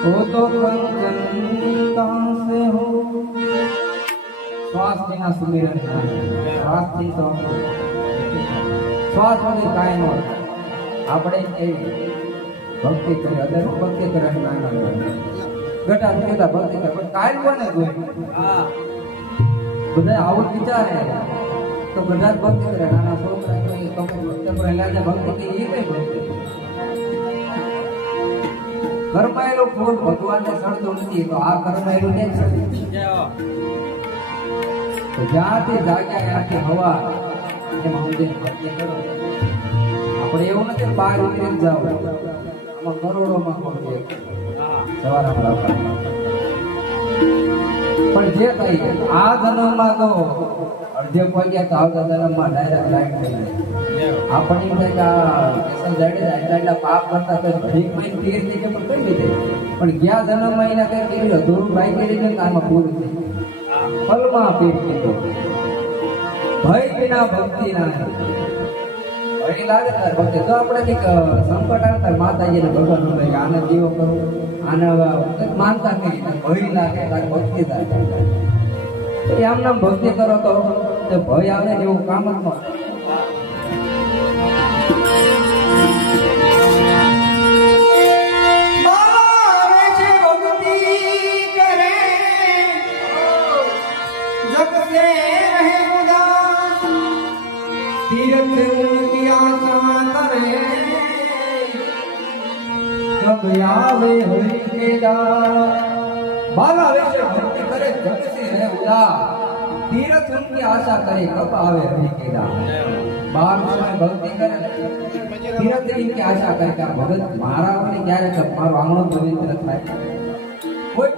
वो तो कंचन कहाँ से हो શ્વાસ વિના સુમિરન ના શ્વાસથી તો શ્વાસ વગર કાંઈ ન હોય. આપણે એવી ભક્તિ કરી અદર ભક્તિ કરે ના ના ગટા થતા ભક્તિ કરે પણ કાંઈ કોને જોઈ બધા આવું જ વિચારે તો બધા ભક્તિ કરે નાના છોકરા તો એ જે ભક્તિ કરી એ કઈ ભક્તિ કરમાયેલું ફોન ભગવાનને સળતું નથી, તો આ કરમાયેલું કેમ સળે તો તે જાગ્યા આખી હવા એમ સમજીને ભક્તિ કરો. આપણે એવું નથી બહાર ઉતરીને જાવ આમાં કરોડોમાં કોણ છે? સવાર આપણા પણ જે કઈ આ જન્મમાં તો અડધે પહોંચ્યા તો આવતા જન્મમાં ડાયરેક્ટ લાઈટ થઈ જાય. આપણને એમ થાય કે એટલા પાપ કરતા તો ભીખમાં તીર થઈ પણ કઈ રીતે પણ ગયા જન્મમાં એના કઈ કર્યું અધૂરું ભાઈ કરી તો આમાં પૂરું થઈ ફલમાં પીર કીધો ભય વિના ભક્તિ ના ભય લાગે તાર ભક્તિ. તો આપણે કંઈક સંકટ આવે તાર માતાજીને ભગવાન આને દીવો કરો આને હવે કંઈક માનતા નહીં તાર ભય લાગે તાર ભક્તિ થાય તો એમ નામ ભક્તિ કરો તો તે ભય આવે ને એવું કામ જ ન થાય. આવે છે ભક્તિ કરે जग से रहे उदास तीर्थ उनकी आशा करे જગયાવે હરી કેદાર બાલા વેશે ભક્તિ કરે જગસી રહે ઉદા. તીર્થ ઉનકી આશા કરે કપ આવે હરી કેદાર બાર સમય ભક્તિ કરે, તીર્થ ઉનકી આશા કરે કે ભગત મારા અને ક્યારે મારો? આંગણો પવિત્ર થાય. કોઈ